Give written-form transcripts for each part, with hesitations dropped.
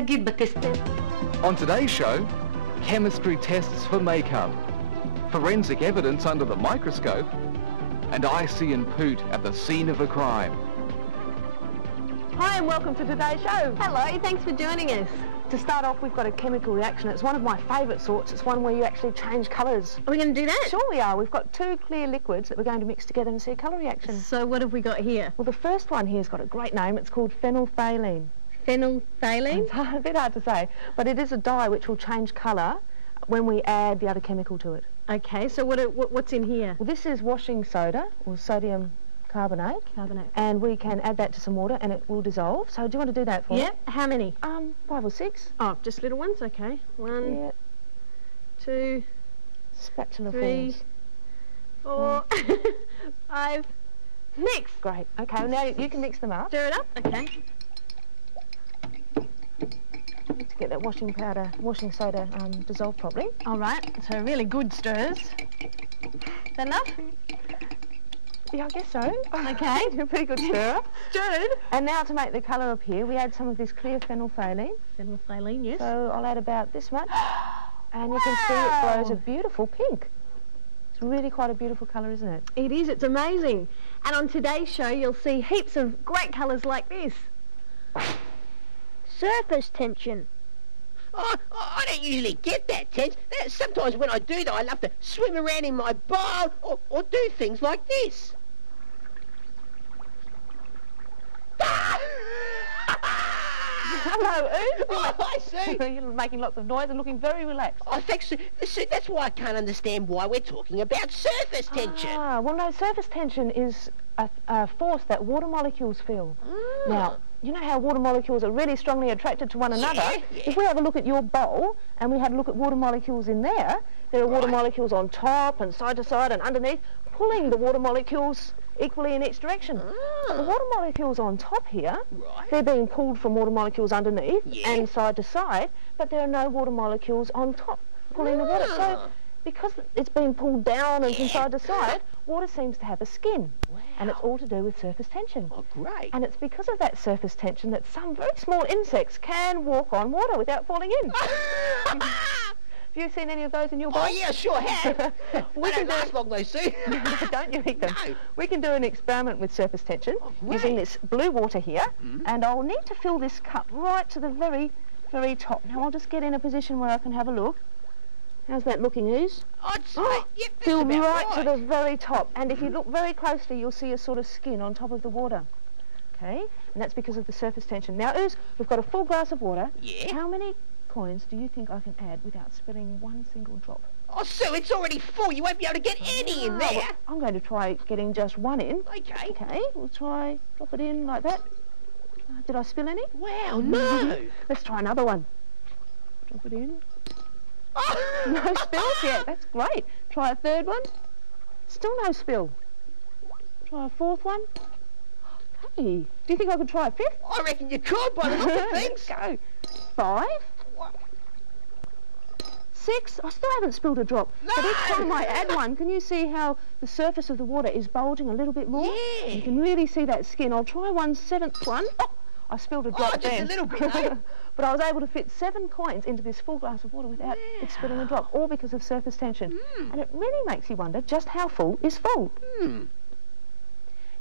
أكيد بتستر. On today's show, chemistry tests for makeup, forensic evidence under the microscope, and Icy and Poot at the scene of a crime. Hi and welcome to today's show. Hello, thanks for joining us. To start off, we've got a chemical reaction. It's one of my favourite sorts. It's one where you actually change colours. Are we going to do that? Sure we are. We've got two clear liquids that we're going to mix together and see a colour reaction. So what have we got here? Well, the first one here's got a great name. It's called phenolphthalein. Phenolphthalein? It's a bit hard to say, but it is a dye which will change colour when we add the other chemical to it. Okay, so what's in here? Well, this is washing soda, or sodium carbonate. And we can add that to some water and it will dissolve. So do you want to do that for me? Yep. How many? 5 or 6. Oh, just little ones? Okay. 1, Yep. 2, Spatula 3, forms. 4, 5, 6. Great. Okay, now you can mix them up. Stir it up. Okay. To get that washing soda dissolved properly. All right. So really good stirs. Is that enough? Yeah, I guess so. Okay. You're a pretty good stirrer. Stirred. And now to make the colour appear, we add some of this clear phenolphthalein. Phenolphthalein, yes. So I'll add about this much. And you can see it glows a beautiful pink. It's really quite a beautiful colour, isn't it? It is. It's amazing. And on today's show, you'll see heaps of great colours like this. Surface tension. Oh, I don't usually get that tense. Sometimes when I do that, I love to swim around in my bowl or do things like this. Hello, Ooh. Oh, I see. You're making lots of noise and looking very relaxed. Oh, thanks, Sue. That's why I can't understand why we're talking about surface tension. Well, no, surface tension is a force that water molecules feel. Now, you know how water molecules are really strongly attracted to one another? Yeah. If we have a look at your bowl and we had a look at water molecules in there, there are water molecules on top and side to side and underneath, pulling the water molecules equally in each direction. But the water molecules on top here, they're being pulled from water molecules underneath and side to side, but there are no water molecules on top pulling the water. So because it's being pulled down and from side to side, water seems to have a skin. And it's all to do with surface tension. Oh, great. And it's because of that surface tension that some very small insects can walk on water without falling in. Have you seen any of those in your bowl? Oh, yeah, I sure have. They don't last long, though, Sue. Don't you eat them? No. We can do an experiment with surface tension using this blue water here. And I'll need to fill this cup right to the very, very top. Now, I'll just get in a position where I can have a look. How's that looking, Ooze? Yep, Fill right to the very top. And if you look very closely, you'll see a sort of skin on top of the water. Okay? And that's because of the surface tension. Now, Ooze, we've got a full glass of water. Yeah. How many coins do you think I can add without spilling one single drop? Oh, Sue, it's already full. You won't be able to get any in there. Well, I'm going to try getting just one in. Okay. Okay, we'll try, drop it in like that. Did I spill any? Wow, no. Let's try another one. Drop it in. No spills yet. That's great. Try a third one. Still no spill. Try a fourth one. Hey, do you think I could try a fifth? I reckon you could by the look of things. Go. 5. 6. I still haven't spilled a drop. No! But each time I add one, can you see how the surface of the water is bulging a little bit more? Yeah. You can really see that skin. I'll try 1/7 one. Oh, I spilled a drop just then. a little bit, no? But I was able to fit 7 coins into this full glass of water without it spilling a drop, all because of surface tension. And it really makes you wonder just how full is full. Do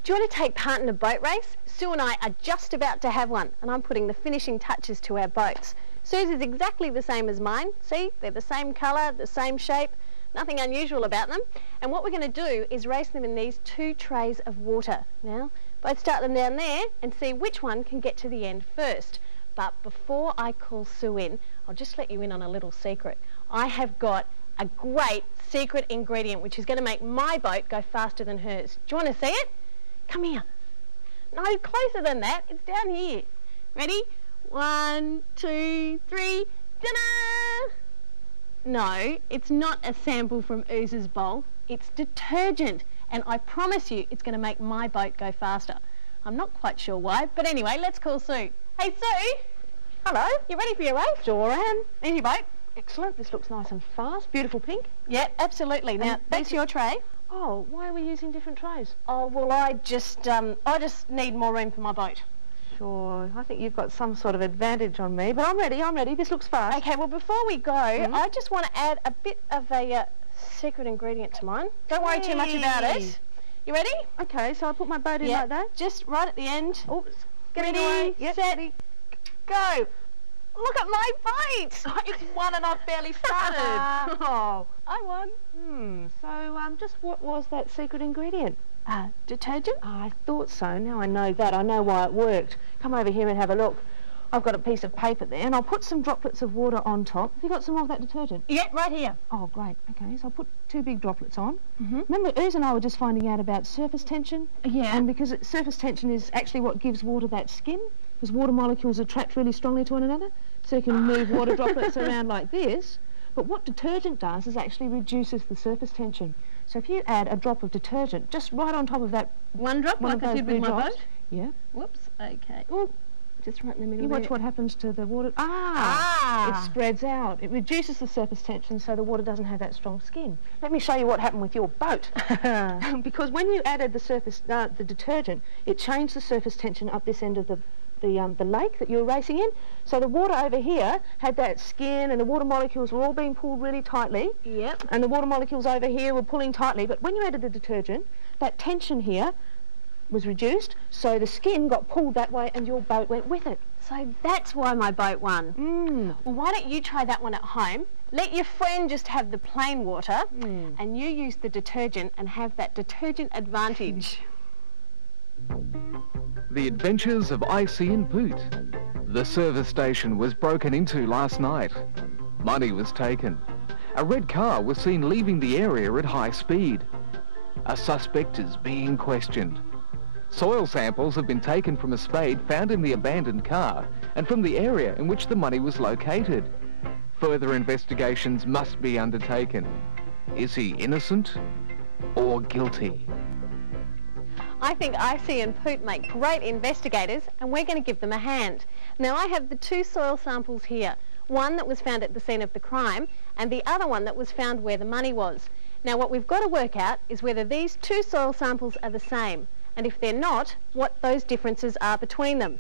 you want to take part in a boat race? Sue and I are just about to have one, and I'm putting the finishing touches to our boats. Sue's is exactly the same as mine. See, they're the same colour, the same shape, nothing unusual about them. And what we're going to do is race them in these 2 trays of water. Now, both start them down there and see which one can get to the end first. But before I call Sue in, I'll just let you in on a little secret. I have got a great secret ingredient which is going to make my boat go faster than hers. Do you want to see it? Come here. No, closer than that. It's down here. Ready? 1, 2, 3. Ta-da! No, it's not a sample from Ooze's bowl. It's detergent. And I promise you it's going to make my boat go faster. I'm not quite sure why, but anyway, let's call Sue. Hey, Sue. Hello. You ready for your race? Sure am. There's your boat. Excellent. This looks nice and fast. Beautiful pink. Yeah, absolutely. Now, that's your tray. Oh, why are we using different trays? Oh, well, I just need more room for my boat. sure. I think you've got some sort of advantage on me, but I'm ready. This looks fast. Okay, well, before we go, I just want to add a bit of a secret ingredient to mine. Don't worry too much about it. You ready? Okay, so I'll put my boat in like that? Just right at the end. Oops. Ready, set, go. Look at my boat. It's won and I've barely started. Oh, I won. So, just what was that secret ingredient? Detergent? I thought so. Now I know that. I know why it worked. Come over here and have a look. I've got a piece of paper there, and I'll put some droplets of water on top. Have you got some more of that detergent? Yeah, right here. Oh, great. Okay, so I'll put 2 big droplets on. Remember, Uz and I were just finding out about surface tension? Yeah. And because surface tension is actually what gives water that skin, because water molecules attract really strongly to one another, so you can move water droplets around like this. But what detergent does is actually reduces the surface tension. So if you add a drop of detergent just right on top of that... One drop, like I did with my boat? Yeah. Whoops, okay. Oh, just right in the middle. You watch what happens to the water. It spreads out. It reduces the surface tension so the water doesn't have that strong skin. Let me show you what happened with your boat. Because when you added the detergent, it changed the surface tension up this end of the lake that you were racing in. So the water over here had that skin and the water molecules were all being pulled really tightly. Yep. And the water molecules over here were pulling tightly. But when you added the detergent, that tension here was reduced, so the skin got pulled that way and your boat went with it. So that's why my boat won. Well, why don't you try that one at home? Let your friend just have the plain water and you use the detergent and have that detergent advantage. The adventures of Icy and Boot. The service station was broken into last night. Money was taken. A red car was seen leaving the area at high speed. A suspect is being questioned. Soil samples have been taken from a spade found in the abandoned car and from the area in which the money was located. Further investigations must be undertaken. Is he innocent or guilty? I think Icy and Poot make great investigators and we're going to give them a hand. Now I have the 2 soil samples here, one that was found at the scene of the crime and the other one that was found where the money was. Now what we've got to work out is whether these 2 soil samples are the same, and if they're not, what those differences are between them.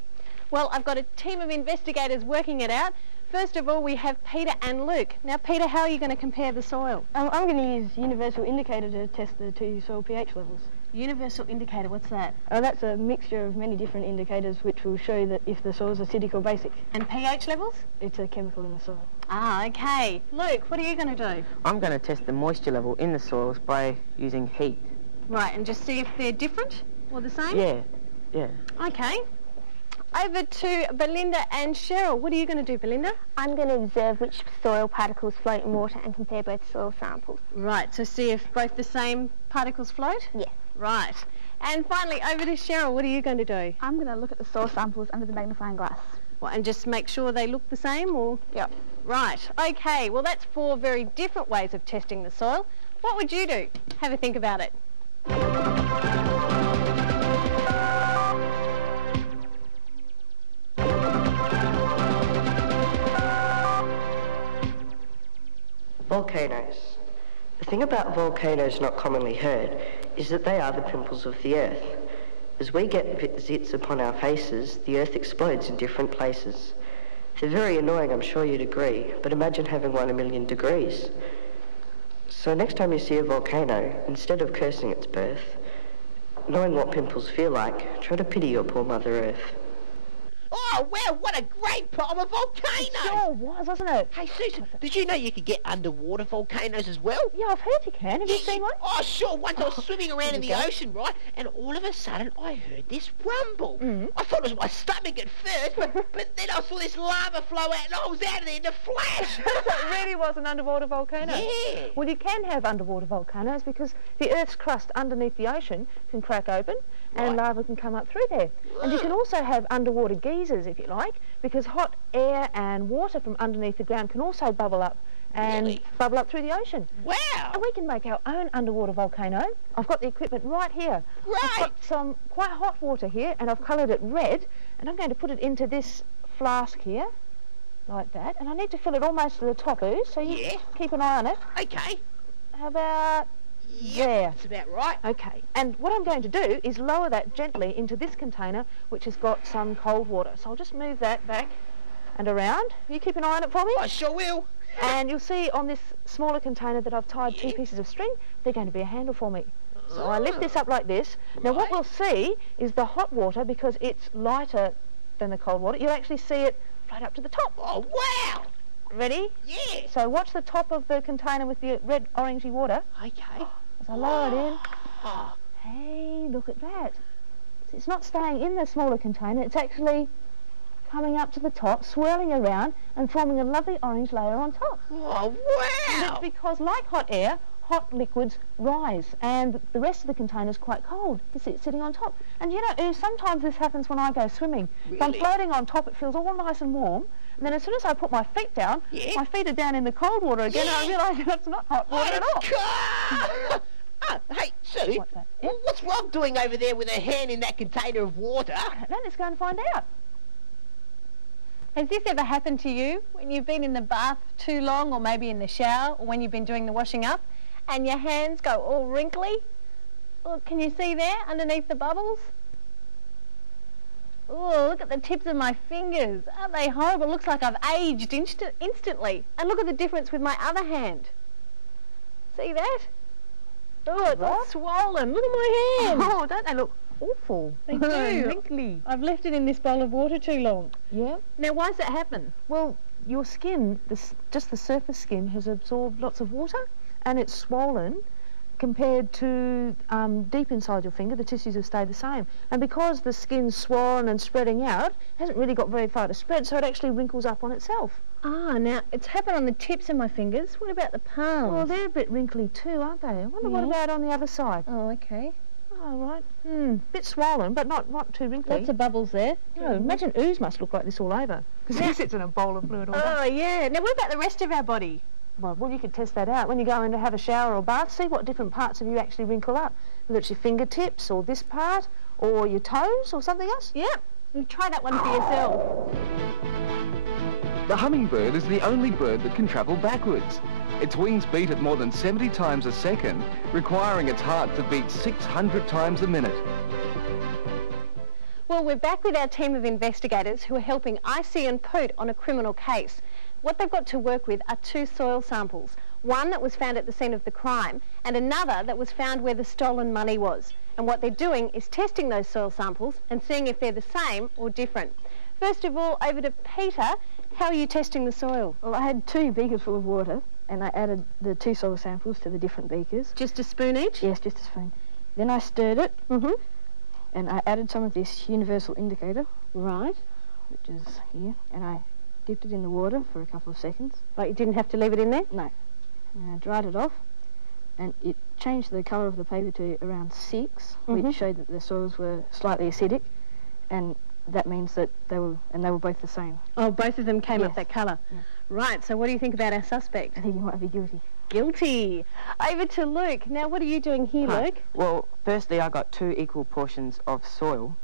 Well, I've got a team of investigators working it out. First of all, we have Peter and Luke. Now, Peter, how are you going to compare the soil? I'm going to use universal indicator to test the 2 soil pH levels. Universal indicator, what's that? That's a mixture of many different indicators which will show that if the soil is acidic or basic. And pH levels? It's a chemical in the soil. Okay. Luke, what are you going to do? I'm going to test the moisture level in the soils by using heat. Right, and just see if they're different or the same? Yeah. Okay. Over to Belinda and Cheryl. What are you going to do, Belinda? I'm going to observe which soil particles float in water and compare both soil samples. Right, so see if both the same particles float? Yes. Right. And finally, over to Cheryl. What are you going to do? I'm going to look at the soil samples under the magnifying glass. Well, and just make sure they look the same, or? Yep. Right. Okay, well, that's 4 very different ways of testing the soil. What would you do? Have a think about it. Volcanoes. The thing about volcanoes not commonly heard is that they are the pimples of the Earth. As we get zits upon our faces, the Earth explodes in different places. They're very annoying, I'm sure you'd agree, but imagine having one a million degrees. So next time you see a volcano, instead of cursing its birth, knowing what pimples feel like, try to pity your poor Mother Earth. Oh, wow, what a great part of a volcano! It sure was, wasn't it? Hey, Susan, did you know you could get underwater volcanoes as well? Yeah, I've heard you can. Have you seen one? Oh, sure. Once I was swimming around in the ocean, right, and all of a sudden I heard this rumble. I thought it was my stomach at first, but then I saw this lava flow out and I was out of there in a flash. It really was an underwater volcano. Yeah. Well, you can have underwater volcanoes because the Earth's crust underneath the ocean can crack open and lava can come up through there. And you can also have underwater geysers, if you like, because hot air and water from underneath the ground can also bubble up and bubble up through the ocean. Wow. And we can make our own underwater volcano. I've got the equipment right here. Right. I've got some quite hot water here and I've coloured it red and I'm going to put it into this flask here, like that. And I need to fill it almost to the top, Ooze, so you keep an eye on it. Okay. How about there. That's about right. Okay, and what I'm going to do is lower that gently into this container, which has got some cold water. So I'll just move that back and around. You keep an eye on it for me? I sure will. And you'll see on this smaller container that I've tied 2 pieces of string. They're going to be a handle for me. So I lift this up like this. Now what we'll see is the hot water, because it's lighter than the cold water, you'll actually see it right up to the top. Oh, wow. Ready? Yeah. So watch the top of the container with the red orangey water. Okay. As I lower it in. Oh, Hey, look at that. It's not staying in the smaller container, it's actually coming up to the top, swirling around and forming a lovely orange layer on top. oh And it's wow. because, like hot air, hot liquids rise and the rest of the container is quite cold. You see it sitting on top. And you know, sometimes this happens when I go swimming. If I'm Really? floating on top, it feels all nice and warm. And then as soon as I put my feet down, Yeah. my feet are down in the cold water again, and I realise that's not hot water at all. Hey, Sue, What's that? Yeah? what's Rob doing over there with her hand in that container of water? Then let's go and find out. Has this ever happened to you when you've been in the bath too long, or maybe in the shower, or when you've been doing the washing up and your hands go all wrinkly? Look, can you see there underneath the bubbles? Oh, look at the tips of my fingers. Aren't they horrible? Looks like I've aged instantly. And look at the difference with my other hand. See that? Oh, it's all swollen. Look at my hand. Oh, don't they look awful? They do. Wrinkly. I've left it in this bowl of water too long. Yeah. Now, why does that happen? Well, your skin, just the surface skin, has absorbed lots of water and it's swollen compared to deep inside your finger. The tissues have stayed the same. And because the skin's swollen and spreading out, it hasn't really got very far to spread, so it actually wrinkles up on itself. Ah, now, it's happened on the tips of my fingers. What about the palms? Well, they're a bit wrinkly too, aren't they? I wonder what Yeah. about on the other side. Oh, okay. Oh, right. Bit swollen, but not too wrinkly. Lots of bubbles there. Oh, imagine ooze must look like this all over, because it sits in a bowl of fluid all day. Oh, yeah. Now, what about the rest of our body? Well, you could test that out. When you go in to have a shower or bath, see what different parts of you actually wrinkle up. Whether it's your fingertips or this part or your toes or something else. Yeah. You try that one for yourself. The hummingbird is the only bird that can travel backwards. Its wings beat at more than 70 times a second, requiring its heart to beat 600 times a minute. Well, we're back with our team of investigators who are helping IC and Poot on a criminal case. What they've got to work with are 2 soil samples. One that was found at the scene of the crime and another that was found where the stolen money was. And what they're doing is testing those soil samples and seeing if they're the same or different. First of all, over to Peter. How are you testing the soil? Well, I had 2 beakers full of water, and I added the 2 soil samples to the different beakers. Just a spoon each? Yes, just a spoon. Then I stirred it, and I added some of this universal indicator, Right. which is here, and I dipped it in the water for a couple of seconds. Like you didn't have to leave it in there? No. And I dried it off, and it changed the colour of the paper to around 6, which showed that the soils were slightly acidic, and that means that they were both the same. Oh, both of them came up Yes. that colour. Yeah. Right, so what do you think about our suspect? I think he might be guilty. Guilty. Over to Luke. Now, what are you doing here, Hi. Luke? Well, firstly, I got 2 equal portions of soil,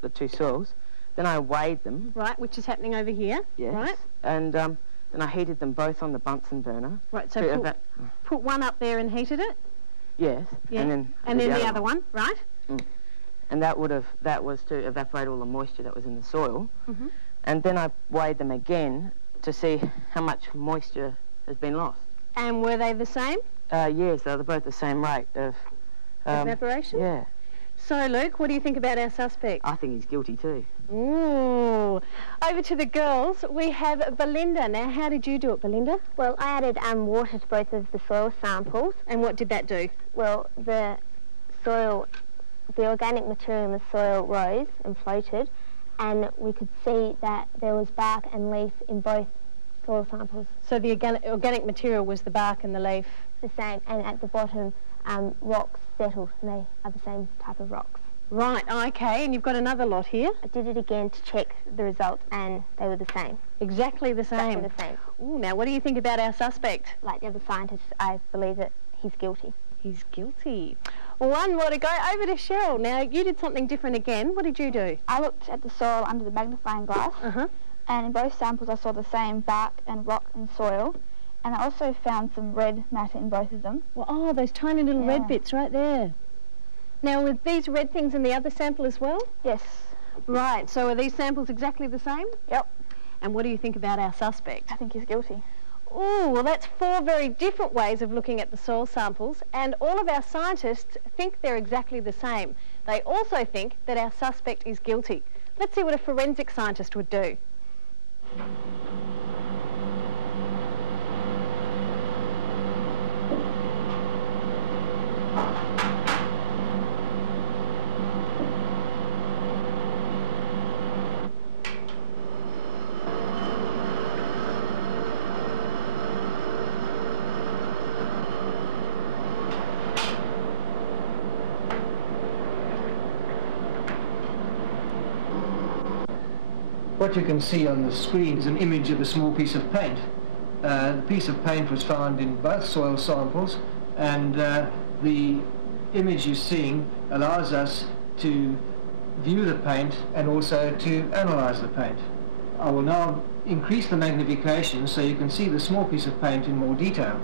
the 2 soils. Then I weighed them. Right, which is happening over here. Yes. Right. And then I heated them both on the Bunsen burner. Right, to so put one up there and heated it. yes. Yeah. And then the other one, right? And that was to evaporate all the moisture that was in the soil. And then I weighed them again to see how much moisture has been lost. And were they the same? Yes, they were both the same rate of Evaporation? Yeah. So, Luke, what do you think about our suspect? I think he's guilty too. Ooh. Over to the girls. We have Belinda. Now, how did you do it, Belinda? Well, I added water to both of the soil samples. And what did that do? Well, the organic material in the soil rose and floated, and we could see that there was bark and leaf in both soil samples. So the organic material was the bark and the leaf. The same, and at the bottom, rocks settled, and they are the same type of rocks. Right, okay, and you've got another lot here. I did it again to check the results, and they were the same. Exactly the same. Exactly the same. Ooh, now what do you think about our suspect? Like the other scientists, I believe that he's guilty. He's guilty. One more to go. Over to Cheryl. Now, you did something different again. What did you do? I looked at the soil under the magnifying glass, and in both samples I saw the same bark and rock and soil, And I also found some red matter in both of them. Well, oh, those tiny little Yeah. red bits right there. Now, were these red things in the other sample as well? Yes. Right, so are these samples exactly the same? Yep. And what do you think about our suspect? I think he's guilty. Oh, well, that's 4 very different ways of looking at the soil samples, and all of our scientists think they're exactly the same. They also think that our suspect is guilty. Let's see what a forensic scientist would do. What you can see on the screen is an image of a small piece of paint. The piece of paint was found in both soil samples, and the image you're seeing allows us to view the paint and also to analyze the paint. I will now increase the magnification so you can see the small piece of paint in more detail.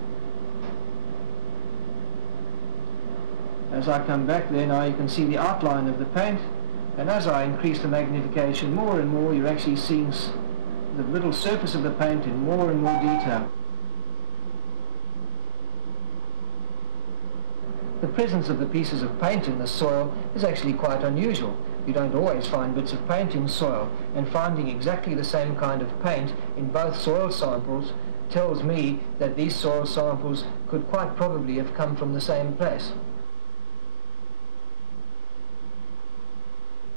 As I come back there now, you can see the outline of the paint. And as I increase the magnification more and more, you're actually seeing the little surface of the paint in more and more detail. The presence of the pieces of paint in the soil is actually quite unusual. You don't always find bits of paint in soil, and finding exactly the same kind of paint in both soil samples tells me that these soil samples could quite probably have come from the same place.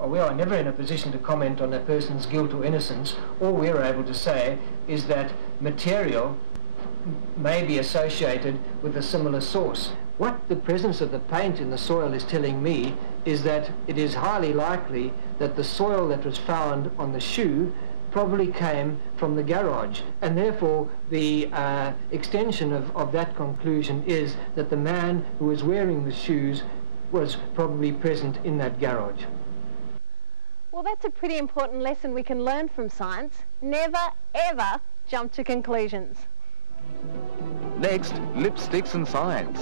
We are never in a position to comment on a person's guilt or innocence. All we're able to say is that material may be associated with a similar source. What the presence of the paint in the soil is telling me is that it is highly likely that the soil that was found on the shoe probably came from the garage, and therefore the extension of that conclusion is that the man who was wearing the shoes was probably present in that garage. Well, that's a pretty important lesson we can learn from science. Never, ever jump to conclusions. Next, lipsticks and science.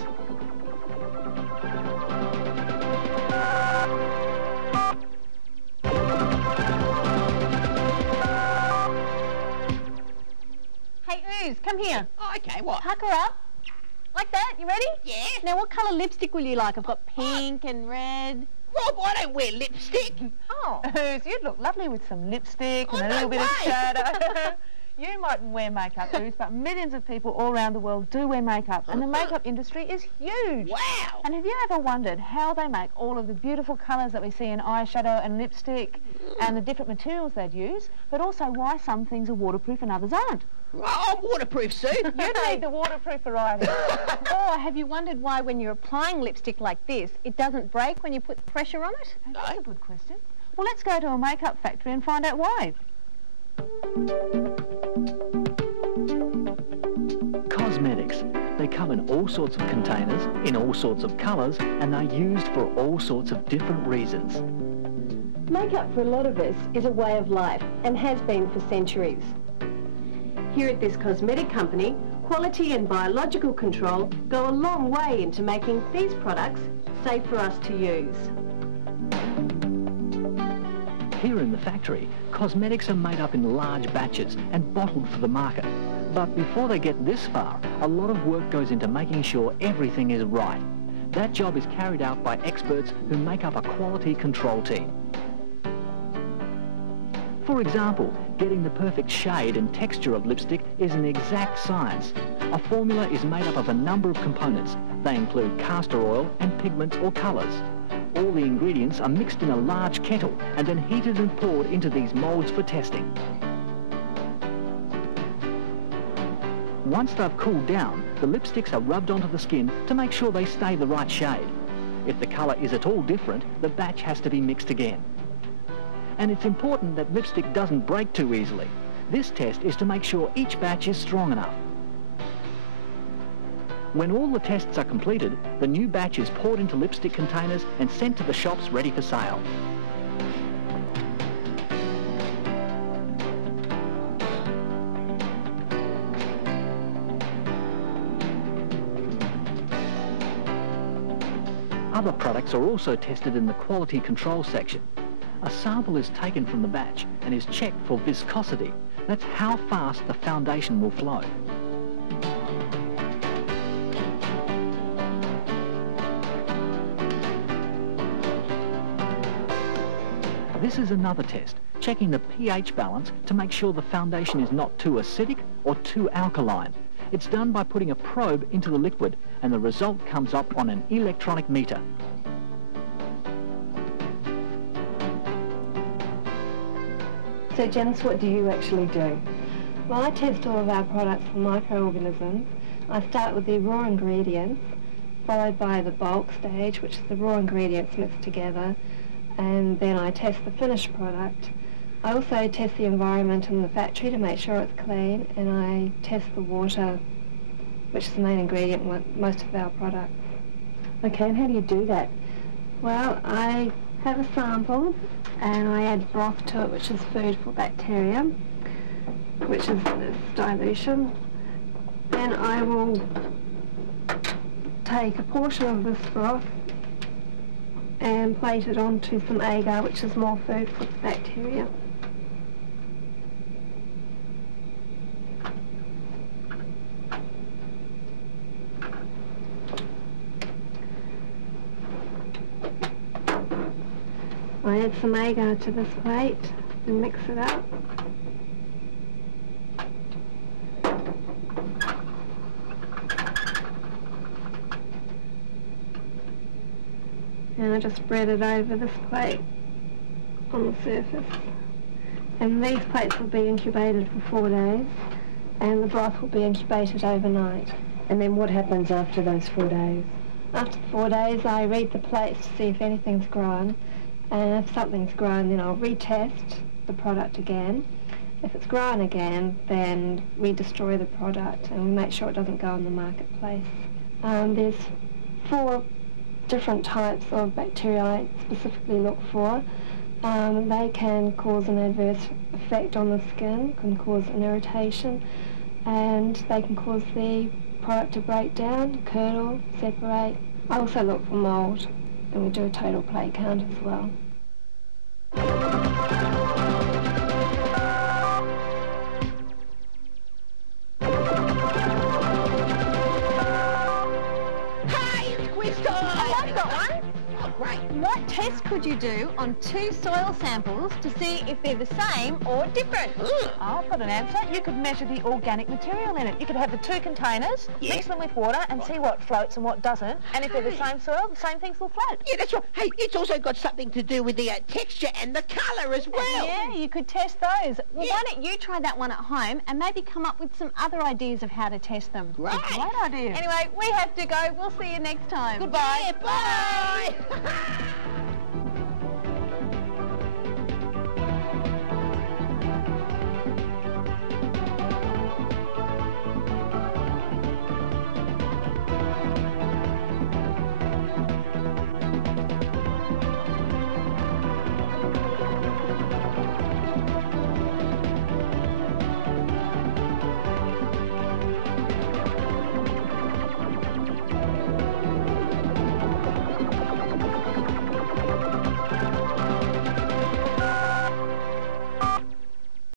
Hey, Ooze, come here. Oh, okay, what? Pucker up. Like that, you ready? Yeah. Now, what colour lipstick will you like? I've got pink and red. Rob, I don't wear lipstick. Oh, you'd look lovely with some lipstick Oh, and a no little bit of way. shadow. You mightn't wear makeup, Ruth, but millions of people all around the world do wear makeup, and the makeup industry is huge. Wow. And have you ever wondered how they make all of the beautiful colours that we see in eyeshadow and lipstick and the different materials they'd use, but also why some things are waterproof and others aren't? Well, I'm waterproof, Sue. You need the waterproof variety. Or have you wondered why when you're applying lipstick like this, it doesn't break when you put pressure on it? That's a good question. Well, let's go to a makeup factory and find out why. Cosmetics. They come in all sorts of containers, in all sorts of colours, and they're used for all sorts of different reasons. Makeup for a lot of us is a way of life and has been for centuries. Here at this cosmetic company, quality and biological control go a long way into making these products safe for us to use. Here in the factory, cosmetics are made up in large batches and bottled for the market. But before they get this far, a lot of work goes into making sure everything is right. That job is carried out by experts who make up a quality control team. For example, getting the perfect shade and texture of lipstick is an exact science. A formula is made up of a number of components. They include castor oil and pigments or colours. All the ingredients are mixed in a large kettle and then heated and poured into these moulds for testing. Once they've cooled down, the lipsticks are rubbed onto the skin to make sure they stay the right shade. If the colour is at all different, the batch has to be mixed again. And it's important that lipstick doesn't break too easily. This test is to make sure each batch is strong enough. When all the tests are completed, the new batch is poured into lipstick containers and sent to the shops ready for sale. Other products are also tested in the quality control section. A sample is taken from the batch and is checked for viscosity. That's how fast the foundation will flow. This is another test, checking the pH balance to make sure the foundation is not too acidic or too alkaline. It's done by putting a probe into the liquid, and the result comes up on an electronic meter. So Janice, what do you actually do? Well, I test all of our products for microorganisms. I start with the raw ingredients, followed by the bulk stage, which is the raw ingredients mixed together, and then I test the finished product. I also test the environment in the factory to make sure it's clean, and I test the water, which is the main ingredient in most of our products. Okay, and how do you do that? Well, I have a sample, and I add broth to it, which is food for bacteria, which is this dilution. Then I will take a portion of this broth and plate it onto some agar, which is more food for the bacteria. I add some agar to this plate and mix it up. And I just spread it over this plate on the surface. And these plates will be incubated for 4 days, and the broth will be incubated overnight. And then what happens after those 4 days? After 4 days, I read the plates to see if anything's grown, and if something's grown, then I'll retest the product again. If it's grown again, then we destroy the product and we make sure it doesn't go on the marketplace. There's 4 different types of bacteria I specifically look for. They can cause an adverse effect on the skin, can cause an irritation, and they can cause the product to break down, curdle, separate. I also look for mould, and we do a total plate count as well. What test could you do on 2 soil samples to see if they're the same or different? I've got an answer. You could measure the organic material in it. You could have the 2 containers, mix them with water and see what floats and what doesn't. And if they're the same soil, the same things will float. Yeah, that's right. Hey, it's also got something to do with the texture and the colour as well. Yeah, you could test those. Well, why don't you try that one at home and maybe come up with some other ideas of how to test them? Great. Great idea. Anyway, we have to go. We'll see you next time. Goodbye. Yeah, bye.